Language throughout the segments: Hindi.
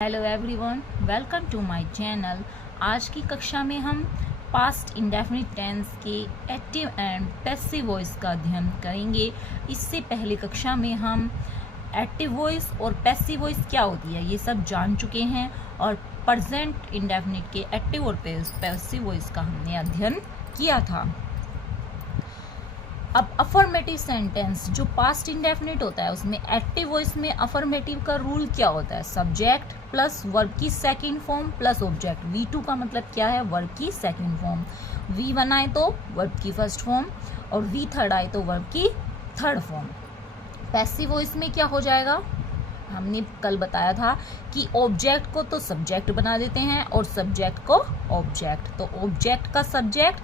Hello everyone, welcome to my channel. आज की कक्षा में हम पास्ट इंडेफिनिट टेंस के एक्टिव एंड पैसिव वॉइस का अध्ययन करेंगे। इससे पहले कक्षा में हम एक्टिव वॉइस और पैसिव वॉइस क्या होती है ये सब जान चुके हैं और प्रेजेंट इंडेफिनिट के एक्टिव और पैसिव वॉइस का हमने अध्ययन किया था। अब अफर्मेटिव सेंटेंस जो पास्ट इंडेफिनिट होता है उसमें एक्टिव वॉइस में अफर्मेटिव का रूल क्या होता है? सब्जेक्ट प्लस वर्ब की second form plus object. V2 का मतलब क्या है? वर्ब की सेकंड फॉर्म। V1 आए तो वर्ब की फर्स्ट फॉर्म और V3 आए तो वर्ब की थर्ड फॉर्म। पैसिव वॉइस में क्या हो जाएगा? हमने कल बताया था कि ऑब्जेक्ट को तो सब्जेक्ट बना देते हैं और सब्जेक्ट को ऑब्जेक्ट। तो ऑब्जेक्ट का सब्जेक्ट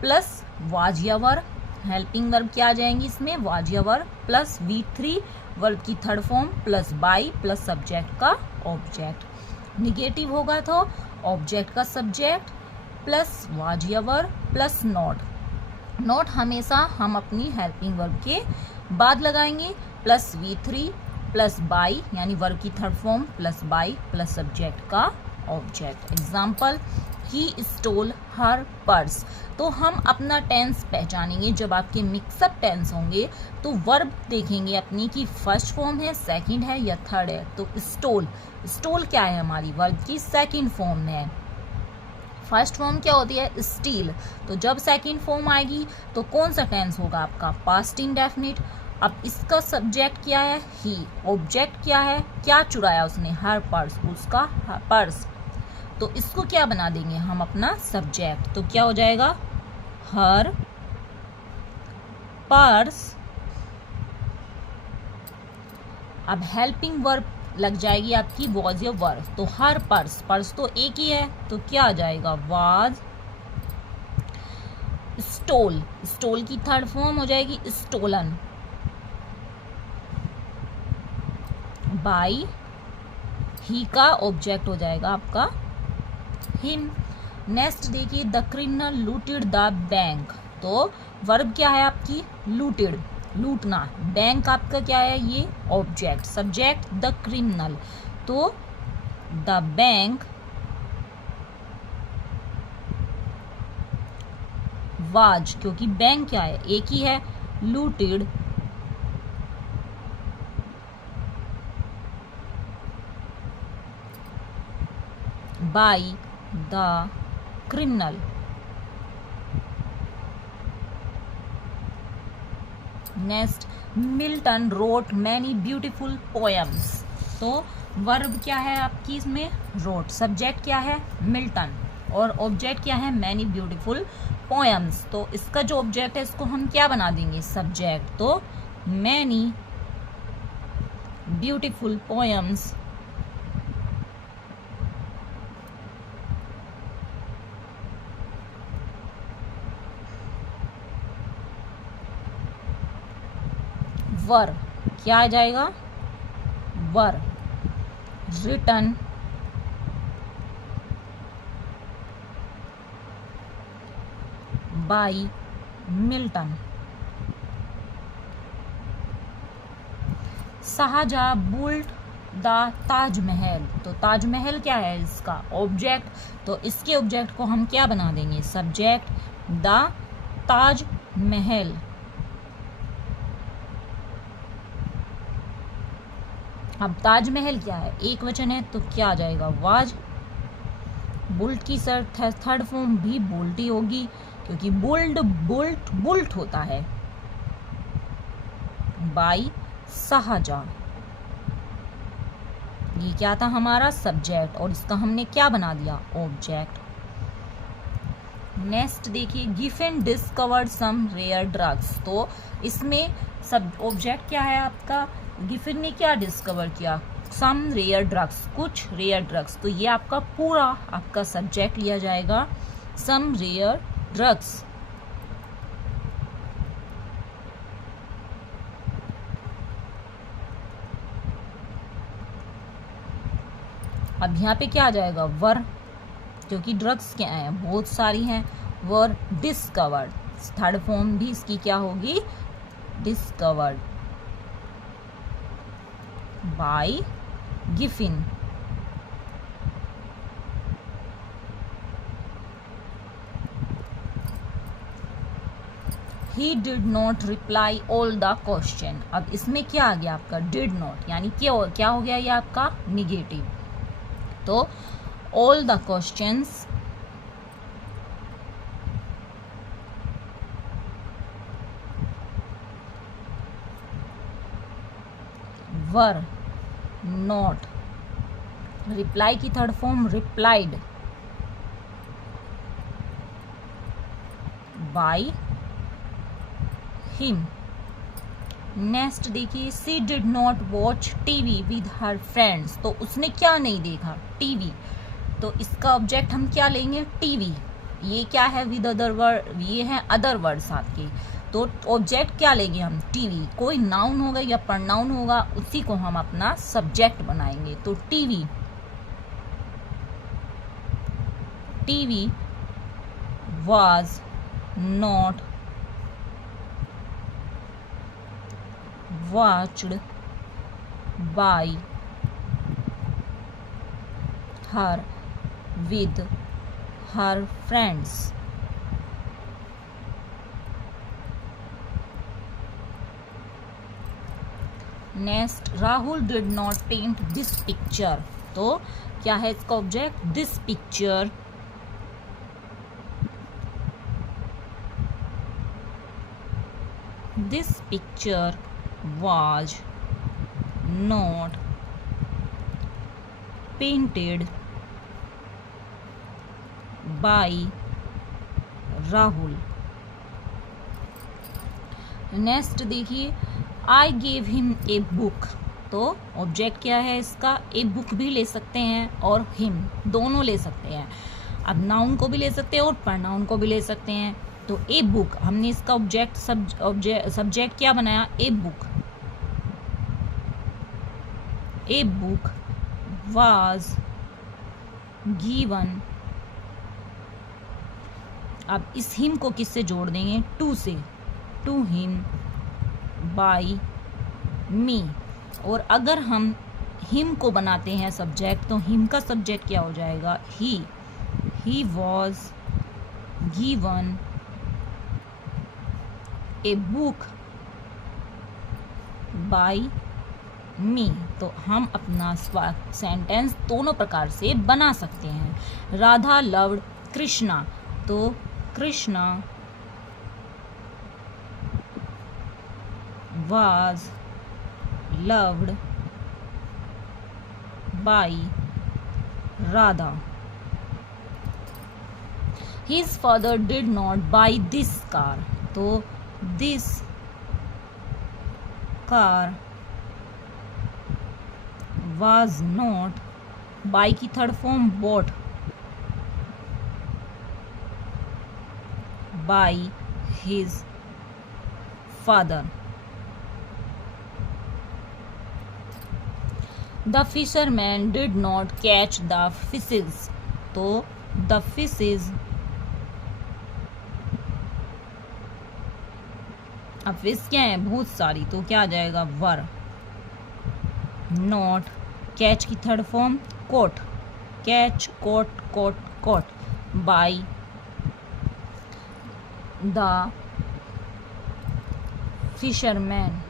प्लस वाज या वर्ब, हेल्पिंग वर्ब क्या आ जाएंगी इसमें? वाज या वर्ब प्लस V3 वर्ब की third form plus by plus subject का ऑब्जेक्ट। निगेटिव होगा तो ऑब्जेक्ट का सब्जेक्ट प्लस वाज या वर्ब प्लस नॉट। नॉट हमेशा हम अपनी हेल्पिंग वर्ब के बाद लगाएंगे प्लस V3 प्लस बाई यानी वर्ब की third form plus by plus subject का object. Example, he stole her purse. तो हम अपना टेंस पहचानेंगे जब आपके मिक्सअप टेंस होंगे तो वर्ब देखेंगे अपनी कि फर्स्ट फॉर्म है, सेकंड है या थर्ड है। तो स्टोल क्या है? हमारी वर्ब की सेकंड फॉर्म है। फर्स्ट फॉर्म क्या होती है? स्टील। तो जब सेकंड फॉर्म आएगी तो कौन सा टेंस होगा आपका? Past indefinite. अब इसका सब्जेक्ट क्या है? ही। ऑब्जेक्ट क्या है? क्या चुराया उसने? हर पर्स, उसका पर्स। तो इसको क्या बना देंगे हम? अपना सब्जेक्ट। तो क्या हो जाएगा? हर पर्स। अब हेल्पिंग वर्ब लग जाएगी आपकी वॉज या वर्ब। तो हर पर्स, पर्स तो एक ही है तो क्या आ जाएगा? वाज। स्टोल, स्टोल की थर्ड फॉर्म हो जाएगी स्टोलन। बाई, ही का ऑब्जेक्ट हो जाएगा आपका हिम। नेक्स्ट देखिए, the criminal looted the bank. तो वर्ब क्या है आपकी? लूटेड, लूटना। बैंक आपका क्या है? ये ऑब्जेक्ट। Subject the criminal. तो द बैंक वाज, क्योंकि बैंक क्या है? एक ही है। Looted by the criminal। Next, Milton road many beautiful poems. तो वर्ब क्या है आपकी इसमें? रोट। सब्जेक्ट क्या है? मिल्टन और ऑब्जेक्ट क्या है? Many beautiful poems. तो इसका जो ऑब्जेक्ट है इसको हम क्या बना देंगे? सब्जेक्ट। तो मैनी ब्यूटीफुल पोएम्स वर, क्या आ जाएगा? Were written by Milton. Shahjahan built the Taj Mahal. तो ताजमहल क्या है? इसका ऑब्जेक्ट। तो इसके ऑब्जेक्ट को हम क्या बना देंगे? Subject the Taj Mahal. अब ताजमहल क्या है? एक वचन है तो क्या आ जाएगा? वाज। बुल्ट की थर्ड फॉर्म भी बुल्ट ही होगी क्योंकि बुल्ट बुल्ट बुल्ट होता है। बाई शाहजहां, ये क्या था? हमारा सब्जेक्ट और इसका हमने क्या बना दिया? ऑब्जेक्ट। नेक्स्ट देखिए, Giffin discovered some rare drugs. तो इसमें सब ऑब्जेक्ट क्या है आपका? गिफिन ने क्या डिस्कवर किया? सम रेयर ड्रग्स, कुछ रेयर ड्रग्स। तो ये आपका पूरा आपका सब्जेक्ट लिया जाएगा, सम रेयर ड्रग्स। अब यहाँ पे क्या आ जाएगा? वर, क्योंकि ड्रग्स क्या है? बहुत सारी हैं। वर डिस्कवर्ड, थर्ड फॉर्म भी इसकी क्या होगी? Discovered by Giffin. He did not reply all the question. अब इसमें क्या आ गया आपका डिड नॉट, यानी क्या हो गया ये आपका निगेटिव। तो all the questions were not, reply की third form replied by him. Next देखिए, she did not watch TV with her friends. तो उसने क्या नहीं देखा, टीवी। तो इसका ऑब्जेक्ट हम क्या लेंगे, टीवी। ये क्या है, विद अदर वर्ड, ये है अदर वर्ड्स आपके। तो ऑब्जेक्ट क्या लेंगे हम, टीवी। कोई नाउन होगा या प्रोनाउन होगा, उसी को हम अपना सब्जेक्ट बनाएंगे। तो TV, TV was not watched by her with her friends. Next, Rahul did not paint this picture. तो क्या है इसका object, this picture this picture was not painted by Rahul. Next देखिए, I gave him a book. तो ऑब्जेक्ट क्या है इसका, ए बुक भी ले सकते हैं और हिम दोनों ले सकते हैं। अब नाउन को भी ले सकते हैं और प्रोनाउन को भी ले सकते हैं। तो ए बुक, हमने इसका ऑब्जेक्ट सब्जेक्ट क्या बनाया, a book. A book was given. अब इस हिम को किससे जोड़ देंगे, टू से, टू हिम बाय मी। और अगर हम हिम को बनाते हैं सब्जेक्ट, तो हिम का सब्जेक्ट क्या हो जाएगा, he was given a book by me. तो हम अपना सेंटेंस दोनों प्रकार से बना सकते हैं। राधा लव्ड कृष्णा। तो Krishna was loved by Radha. His father did not buy this car. तो this car was not, buy की third form bought by his father. The fisherman did not catch the fishes. तो the fishes, अब फिश क्या है, बहुत सारी। तो क्या आ जाएगा, वर नॉट, कैच की third form caught, catch caught caught caught by the fisherman.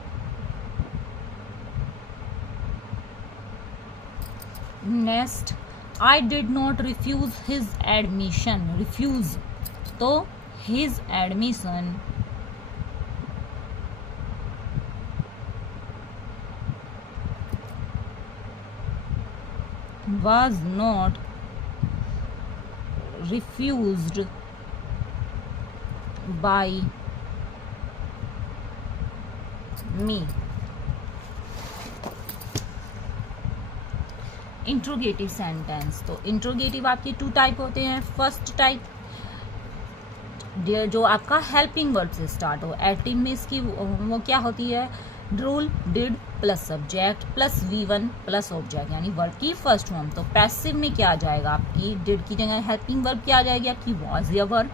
Next, I did not refuse his admission. Refuse, तो his admission was not refused by me. Interrogative sentence. तो इंट्रोगेटिव आपके टू टाइप होते हैं। फर्स्ट टाइप जो आपका हेल्पिंग वर्ड से स्टार्ट हो, एक्टिव में इसकी वो क्या होती है, rule did plus subject plus V1 plus object, यानी वर्ब की फर्स्ट फॉर्म। तो पैसिव में क्या आ जाएगा, आपकी डिड की जगह हेल्पिंग वर्ब क्या आ जाएगी, आपकी वॉज या वर्ब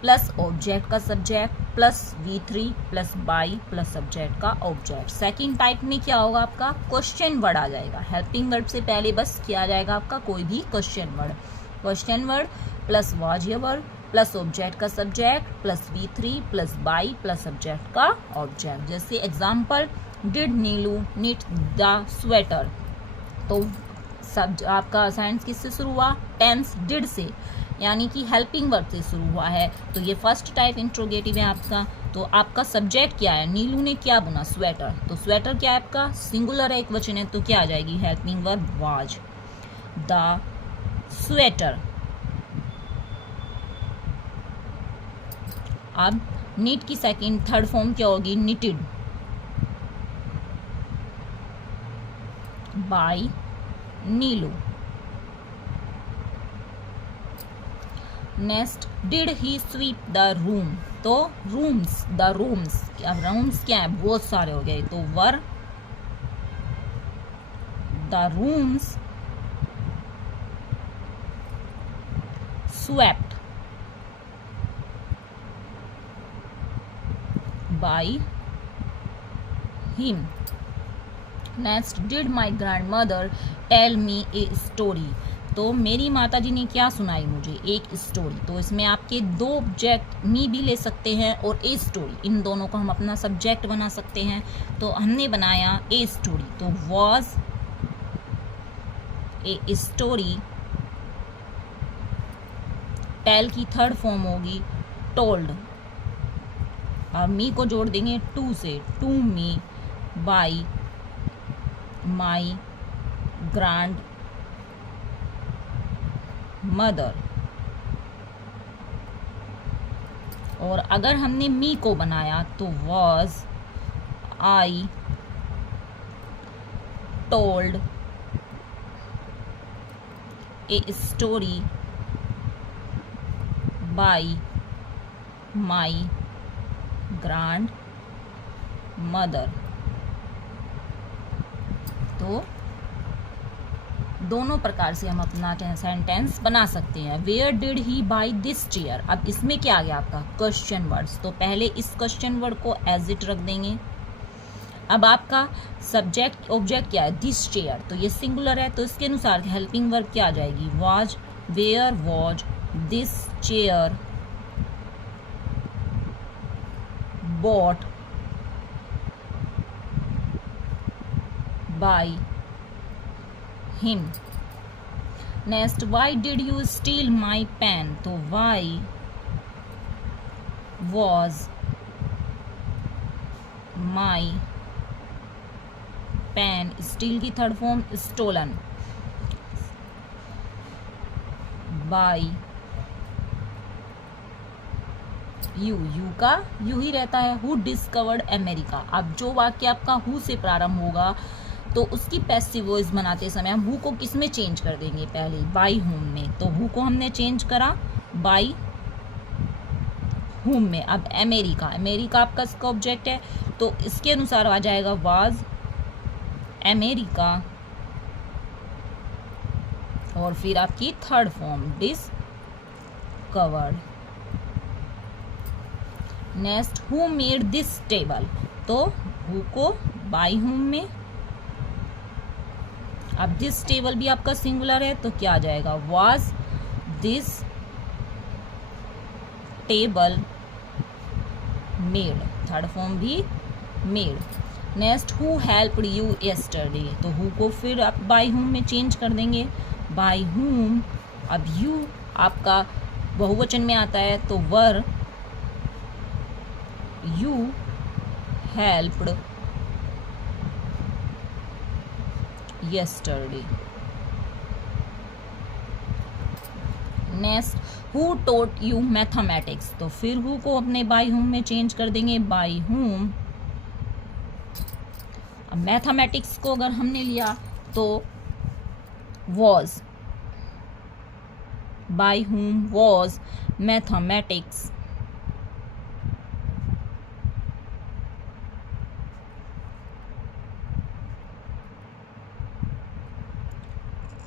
प्लस ऑब्जेक्ट का subject plus V3 plus by plus subject का ऑब्जेक्ट। सेकंड टाइप में क्या होगा, आपका क्वेश्चन वर्ड आ जाएगा। हेल्पिंग वर्ब से पहले बस क्या आ जाएगा, आपका कोई भी क्वेश्चन वर्ड प्लस वॉज या वर्ब प्लस ऑब्जेक्ट का subject plus V3 plus by plus subject का ऑब्जेक्ट। जैसे example, did Neelu knit the sweater, तो सब आपका साइंस किससे शुरू हुआ, टेंस डिड से, यानी कि हेल्पिंग वर्ब से शुरू हुआ है। तो ये फर्स्ट टाइप इंट्रोगेटिव है आपका। तो आपका सब्जेक्ट क्या है, नीलू ने क्या बुना, स्वेटर, तो स्वेटर क्या है आपका, सिंगुलर है, एक वचन है, तो क्या आ जाएगी, helping verb was the sweater. अब नीट की सेकंड थर्ड फॉर्म क्या होगी, knitted by Neelu. Next, did he sweep the room, तो रूम्स, द रूम्स, अब रूम्स क्या है, बहुत सारे हो गए, तो were the rooms swept by him. Next, did my grandmother tell me a story, तो मेरी माता जी ने क्या सुनाई मुझे, एक स्टोरी। तो इसमें आपके दो ऑब्जेक्ट मी भी ले सकते हैं और ए स्टोरी, इन दोनों को हम अपना सब्जेक्ट बना सकते हैं। तो हमने बनाया ए स्टोरी, तो वॉज ए स्टोरी, टेल की थर्ड फॉर्म होगी टोल्ड, और मी को जोड़ देंगे टू से, to me by my grandmother. और अगर हमने मी को बनाया तो was I told a story by my grandmother. तो दोनों प्रकार से हम अपना सेंटेंस बना सकते हैं। Where did he buy this chair, अब इसमें क्या आ गया आपका क्वेश्चन वर्ड्स, तो पहले इस क्वेश्चन वर्ड को एज इट रख देंगे। अब आपका सब्जेक्ट ऑब्जेक्ट क्या है, दिस चेयर, तो ये सिंगुलर है, तो इसके अनुसार हेल्पिंग वर्ब क्या आ जाएगी, was, where was this chair bought by him. Next, why did you steal my pen, तो why was my pen, steal की third form stolen by you, you का यू ही रहता है, हु डिस्कवर्ड अमेरिका। अब जो वाक्य आपका हु से प्रारंभ होगा तो उसकी पैसिव वॉइस बनाते समय हम हु को किस में चेंज कर देंगे, पहले बाई हुम में, तो हु को हमने चेंज करा बाई हुम में। अब अमेरिका, अमेरिका आपका इसका ऑब्जेक्ट है, तो इसके अनुसार आ जाएगा वाज अमेरिका, और फिर आपकी third form discovered. Next, who made this table, तो हु को बाई हुम में। अब दिस टेबल भी आपका सिंगुलर है, तो क्या आ जाएगा, was this table made, third form भी made. Next, who helped you yesterday, तो हु को फिर आप बाई हुम में चेंज कर देंगे, बाई हुम। अब यू आपका बहुवचन में आता है, तो वर you helped yesterday. Next, who taught you mathematics, तो फिर who को अपने by whom में चेंज कर देंगे, by whom। अब मैथमेटिक्स को अगर हमने लिया तो was, by whom was mathematics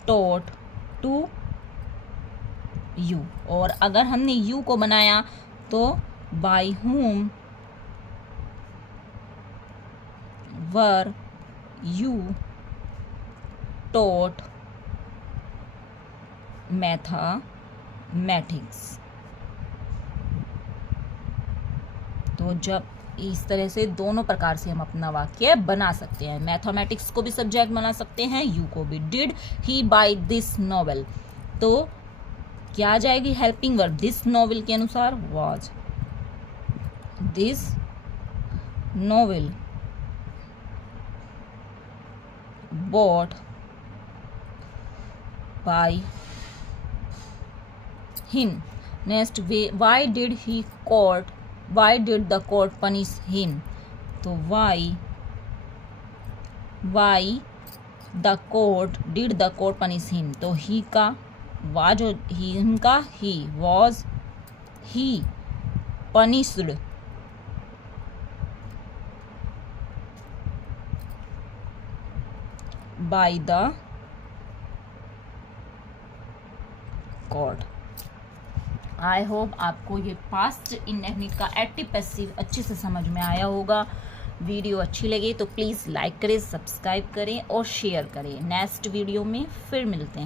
taught to you। और अगर हमने you को बनाया तो by whom were you taught mathematics। तो जब इस तरह से दोनों प्रकार से हम अपना वाक्य बना सकते हैं। मैथमेटिक्स को भी सब्जेक्ट बना सकते हैं, यू को भी। Did he buy this novel, तो क्या आ जाएगी हेल्पिंग वर्ब दिस नॉवेल के अनुसार, was this novel bought by him. Next, why did the court punish him? तो why did the court punish him? तो he का was और him का was he punished by the court. I hope आपको ये पास्ट इंडेफिनिट का एक्टिव पैसिव अच्छे से समझ में आया होगा। वीडियो अच्छी लगे तो प्लीज़ लाइक करें, सब्सक्राइब करें और शेयर करें। नेक्स्ट वीडियो में फिर मिलते हैं।